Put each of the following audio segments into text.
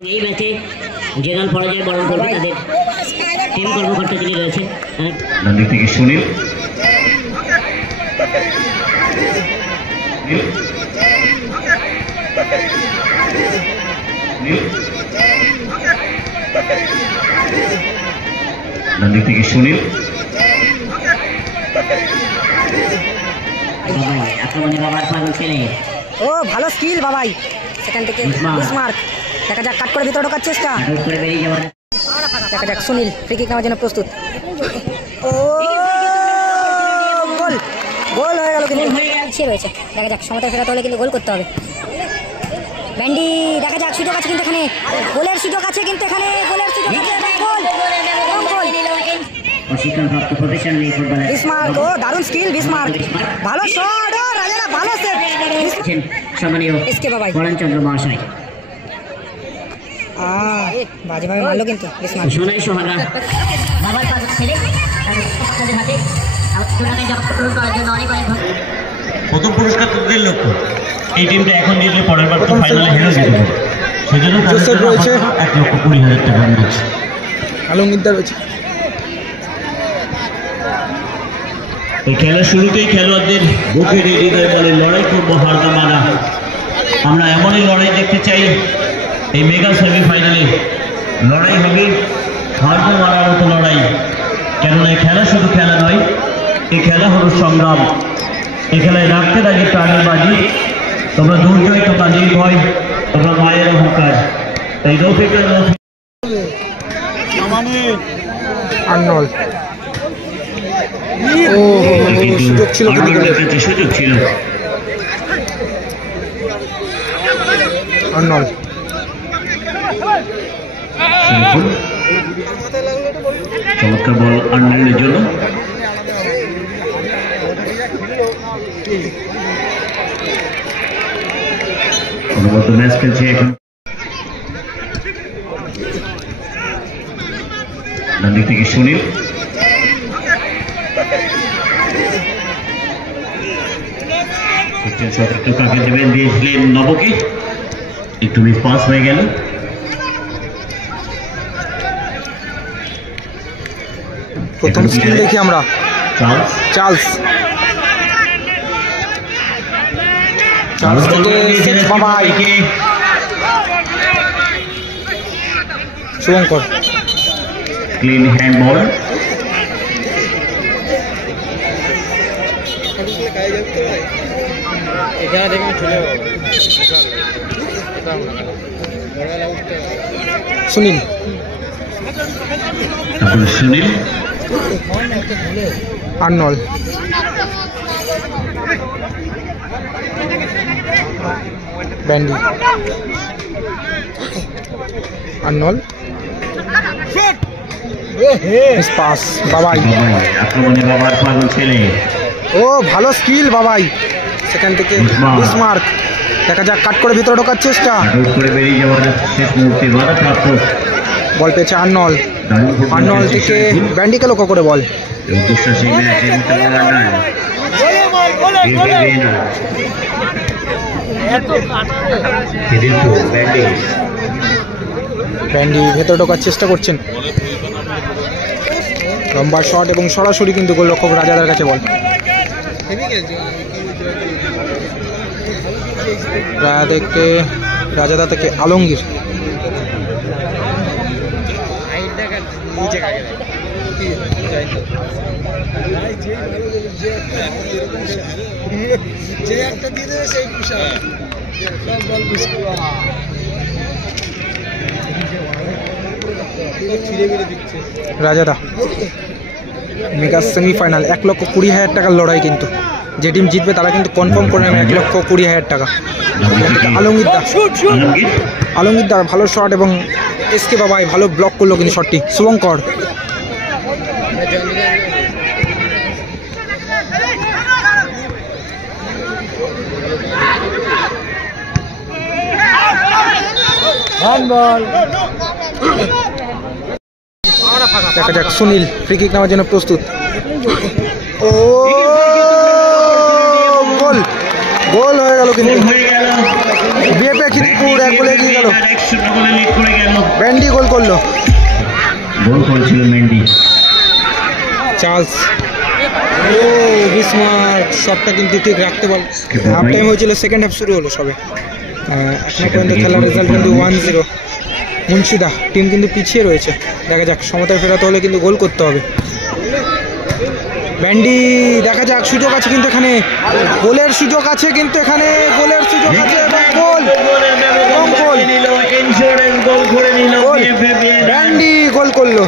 এই ম্যাচে জেনারেল পরাজয় বরণ করবে তাদের টিম কর্মকর্তা যিনি রয়েছে ডান দিক থেকে সুনীল ডান দিক থেকে সুনীল আক্রমণে বাবার পাগল ছেলে ও ভালো স্কিল বাবাই সেখান থেকে স্মার্ট দেখা যাক কাট করে ভিতরে ঢোকার চেষ্টা করে বেরিয়ে যাওয়ার দেখা যাক সুনীল ফ্রি কিক নেওয়ার জন্য প্রস্তুত ও গোল গোল হয়ে গেল কিন্তু পিছিয়ে রয়েছে দেখা যাক সমতা ফেরাতে হলে কিন্তু গোল করতে হবে ব্যান্ডি দেখা যাক সুযোগ আছে কিন্তু এখানে গোলের সুযোগ আছে কিন্তু এখানে গোলের সুযোগ আছে গোল প্রশিক্ষণপ্রাপ্ত প্রফেশনাল ফুটবলার বিসমার্ক ও দারুণ স্কিল বিসমার্ক ভালো শট ও রাজারা ভালো সেভ সম্মানীয় এসকে বাবাই বরণচন্দ্র মহাশয় বাজেভাবে মারলো কিন্তু বিসমার্ক সোনাই সোহাগা বাবার পাগল ছেলে তাদের হাতে টুর্নামেন্ট অংশগ্রহণ করার জন্য অনেক অনেক প্রথম পুরস্কার তাদের লক্ষ্য এই টিমটা এখন জিতলে পরের বার তো ফাইনালে হেরে যেতে পারে সেজন্য তাদের রয়েছে 1,20,000 টাকা ম্যাচ আলমগীরদা রয়েছে। এই খেলার শুরুতেই খেলোয়াড়দের বুকে হৃদয় বলে লড়াই করবো হারদা মারা আমরা এমনই লড়াই দেখতে চাই এই মেগা সেমিফাইনালে লড়াই হবে হারদা মারার মতো লড়াই কেননা এই খেলা শুধু খেলা নয় এই খেলা হলো সংগ্রাম এই খেলায় রাখতে লাগে প্রাণের বাজি তোমরা দুর্জয় তোমরা নির্ভয় তোমরা মায়ের অহংকার তাই রফিকার আর্নল ও সুযোগ ছিল সুযোগ ছিল আর্নল চমৎকার বল আর্নলের জন্য অনবদ্য ম্যাচ খেলছে এখন ডান দিক থেকে সুনীল কাকে দেবেন দিয়েছিলেন নবকে একটু মিস পাস হয়ে গেল প্রথম স্কিল দেখি আমরা চার্লস থেকে Babai Shubhankar clean hand ball Sunil তারপরে সুনীল আর্নল ব্যান্ডি আর্নল পাস বাবাই আক্রমণে বাবার পাগল ছেলে ও ভালো স্কিল বাবাই সেখান থেকে বিসমার্ক দেখা যাক কাট করে ভিতরে ঢোকার চেষ্টা করে বেরিয়ে যাওয়ার শেষ মুহূর্তে বাধা প্রাপ্ত বল পেয়েছে আর্নল আর্নল থেকে ব্যান্ডিকে লক্ষ্য করে বল ব্যান্ডি ভেতরে ঢোকার চেষ্টা করছেন লম্বা শট এবং সরাসরি কিন্তু গোলরক্ষক রাজাদার কাছে বল রাজাদা থেকে আলমগীর রাজাদা মেগা সেমিফাইনাল 1,20,000 টাকার লড়াই কিন্তু যে টিম জিতবে তারা কিন্তু কনফার্ম করে নেবে 1,20,000 টাকা আলমগীরদা ভালো শট এবং এসকে বাবাই ভালো ব্লক করলো কিন্তু শটটি শুভঙ্কর দেখা যাক সুনীল ফ্রি কিক নেওয়ার জন্য প্রস্তুত ও গোল গোল হয়ে গেল কিন্তু বিএপি মেদিনীপুর 1 গোলে এগিয়ে গেল। 1-0 গোলে লিড করে গেল। ব্যান্ডি গোল করলো। গোল করেছিল মেন্ডি। চার্লস ও বিসমার্ক শটটা কিন্তু ঠিক রাখতে পারল। হাফ টাইম হয়েছিল, সেকেন্ড হাফ শুরু হলো সবে। এখনো পর্যন্ত খেলার রেজাল্ট কিন্তু 1-0। মুন্সিদা টিম কিন্তু পিছিয়ে রয়েছে। দেখা যাক, সমতায় ফেরাতে হলে কিন্তু গোল করতে হবে। ব্যান্ডি দেখা যাক, সুযোগ আছে কিন্তু এখানে, গোলের সুযোগ আছে কিন্তু এখানে, গোলের সুযোগ আছে এবং গোল এবং গোল। ব্যান্ডি গোল করলো।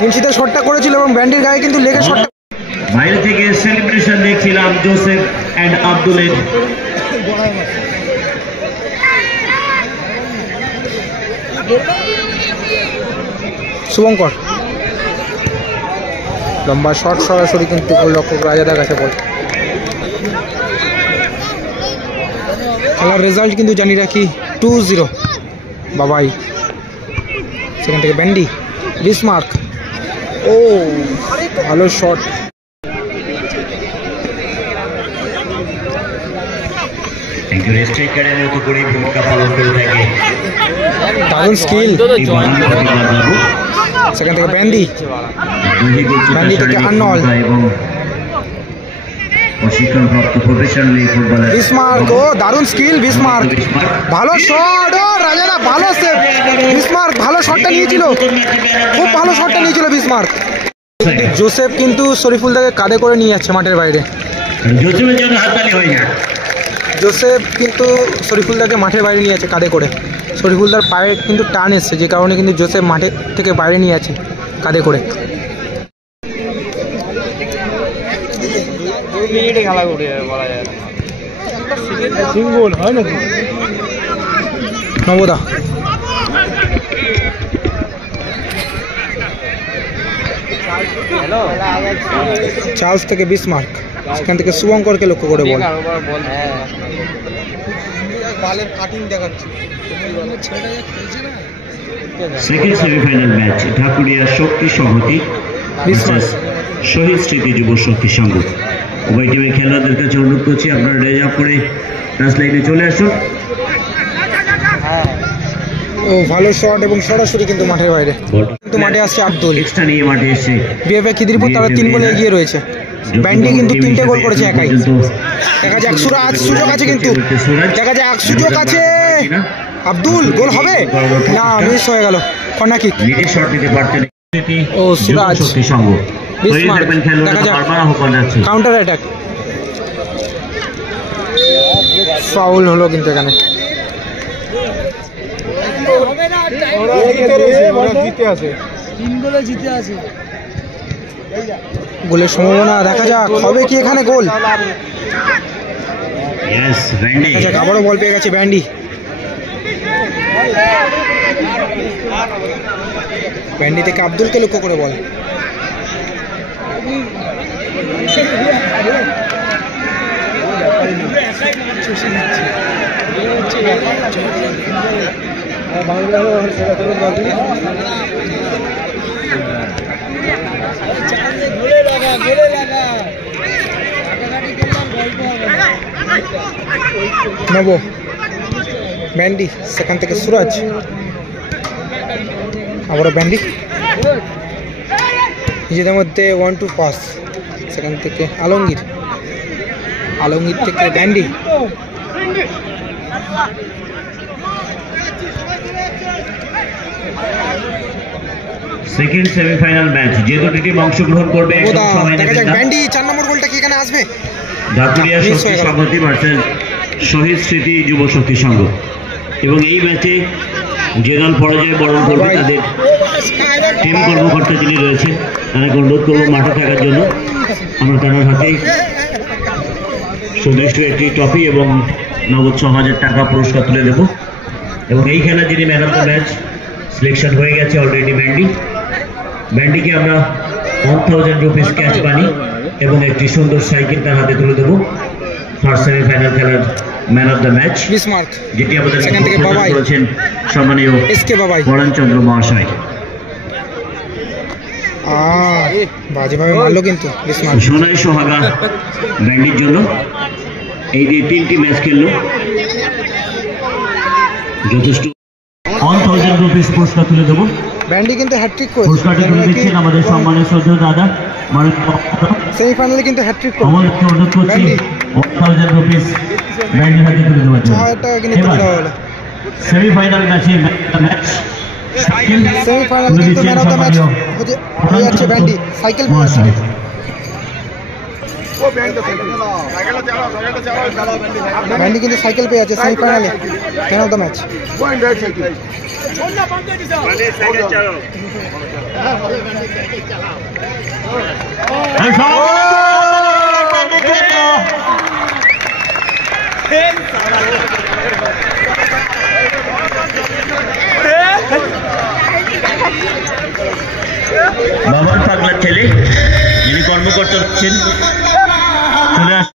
মুন্সিদা শটটা করেছিল এবং ব্যান্ডির গায়ে কিন্তু লেগে শটটা। বাইরে থেকে সেলিব্রেশন দেখছিলাম জোসেফ এন্ড আব্দুলের। শুভঙ্কর লম্বা শট, সরাসরি কিন্তু গোলরক্ষক রাজাদার কাছে বল। খেলার রেজাল্ট কিন্তু জানি রাখি 2-0 বাবাই। সেখান থেকে ব্যান্ডি, বিসমার্ক, ও ভালো শট। দারুণ স্কিল। সেখান থেকে ব্যান্ডি, ব্যান্ডি থেকে আর্নল্ড, প্রশিক্ষণপ্রাপ্ত প্রফেশনালি ফুটবলার বিসমার্ক, ও দারুণ স্কিল বিসমার্ক, ভালো শট, ও রাজাদা ভালো সেভ। বিসমার্ক ভালো শটটা নিয়েছিল, খুব ভালো শটটা নিয়েছিল বিসমার্ক। জোসেফ কিন্তু শরীফুলদাকে কাঁধে করে নিয়ে যাচ্ছে মাঠের বাইরে। জোসেফের জন্য হাততালি হয়ে যায়। জোসেফ কিন্তু শরীফুলদাকে মাঠের বাইরে নিয়ে যাচ্ছে কাঁধে করে। শরীফুলদার পায়ে কিন্তু টান এসছে, যে কারণে কিন্তু জোসেফ মাঠে থেকে বাইরে নিয়ে যাচ্ছে কাঁধে করে। নবদা চার্লস থেকে বিসমার্ক, সেখান থেকে শুভঙ্করকে লক্ষ্য করে বল। সেকেন্ড সেমিফাইনাল ম্যাচ ঢাকুরিয়া শক্তি সংহতি শহীদ স্মৃতি যুব শক্তি সংঘ। উভয় টিমের খেলোয়াড়দের কাছে অনুরোধ করছি, আপনারা রেজার্ভ করে টাচ লাইনে চলে আসুন। ও ভালো শট এবং সরাসরি কিন্তু মাঠের বাইরে। কিন্তু মাঠে আসছে আব্দুল, এক্সট্রা নিয়ে মাঠে এসে বিএফএ খিদিরপুর তারা 3 গোলে এগিয়ে রয়েছে। ব্যান্ডি কিন্তু 3টে গোল করেছে একাই। দেখা যাক, সুরাজ সুযোগ আছে কিন্তু, দেখা যাক সুযোগ আছে। আব্দুল গোল হবে না, মিস হয়ে গেল, কর্নার কিক। নিজে শট নিতে পারতেন ও সুরাজ, শক্তি সংঘ। বিসমার্ক, দেখা যাক কাউন্টার অ্যাটাক। ফাউল হলো কিন্তু এখানে। গোলের সম্ভাবনা, দেখা যাক হবে কি এখানে গোল। দেখা যাক, আবারও বল পেয়ে গেছে ব্যান্ডি। ব্যান্ডি থেকে আব্দুলকে লক্ষ্য করে বল। নব, ব্যান্ডি, সেখান থেকে সুরাজ, আবারও ব্যান্ডি, নিজেদের মধ্যে 1-2 পাস। সেখান থেকে আলমগীর, আলমগীর থেকে ব্যান্ডি, সেকেন্ড সেমিফাইনাল ম্যাচ যে দুটি টিম অংশগ্রহণ করবে। দেখা যাক ব্যান্ডি 4 নম্বর গোলটা কি এখানে আসবে। ঢাকুরিয়া শক্তি সংহতি ভার্সেস শহীদ স্মৃতি যুব শক্তি সংঘ। এবং এই ম্যাচে যে দল পরাজয় বরণ করবে তাদের টিম কর্মকর্তা যিনি রয়েছেন তাদেরকে অনুরোধ করবো মাঠে থাকার জন্য। আমরা তার হাতে সুদৃষ্ট একটি ট্রফি এবং নগদ 6,000 টাকা পুরস্কার তুলে দেব। এবং এই খেলা যিনি man of the match selection হয়ে গেছে অলরেডি ব্যান্ডি। ব্যান্ডিকে আমরা 1,000 রুপিস ক্যাশ মানি এবং একটি সুন্দর সাইকেল তার হাতে তুলে দেবো। ফার্স্ট সেমিফাইনাল খেলার man of the match Bismarck, যেটি আমাদের সেখান থেকে বাবাই করেছেন সম্মানীয় এসকে বাবাই বরণচন্দ্র মহাশয়। বাজেভাবে মারলো কিন্তু বিসমার্ক। সোনাই সোহাগা ব্যান্ডির জন্য এই যে 3টি ম্যাচ খেললো যথেষ্ট 1000 রুপিস পুরস্কার তুলে দেবো। ব্যান্ডি কিন্তু হ্যাট্রিক করেছে, পুরস্কারটি তুলে দিচ্ছেন আমাদের সম্মানের শ্রদ্ধেয় দাদা সেমিফাইনালে কিন্তু হ্যাট্রিক করেছে। আমাদেরকে অনুরোধ করছি 1000 রুপিস ব্যান্ডের হাতে তুলে দেওয়ার জন্য। 6000 টাকা কিন্তু তুলে দেওয়া হলো। সেমিফাইনাল ম্যাচে সেমিফাইনাল কিন্তু ম্যান অফ দ্য ম্যাচ হয়ে যাচ্ছে ব্যান্ডি, সাইকেল পেয়ে যাচ্ছে। ব্যান্ডি কিন্তু সাইকেল পেয়ে যাচ্ছে সেমিফাইনালে ম্যান অফ দ্য ম্যাচ। বাবার পাগলা ছেলে যিনি কর্মকর্তা হচ্ছেন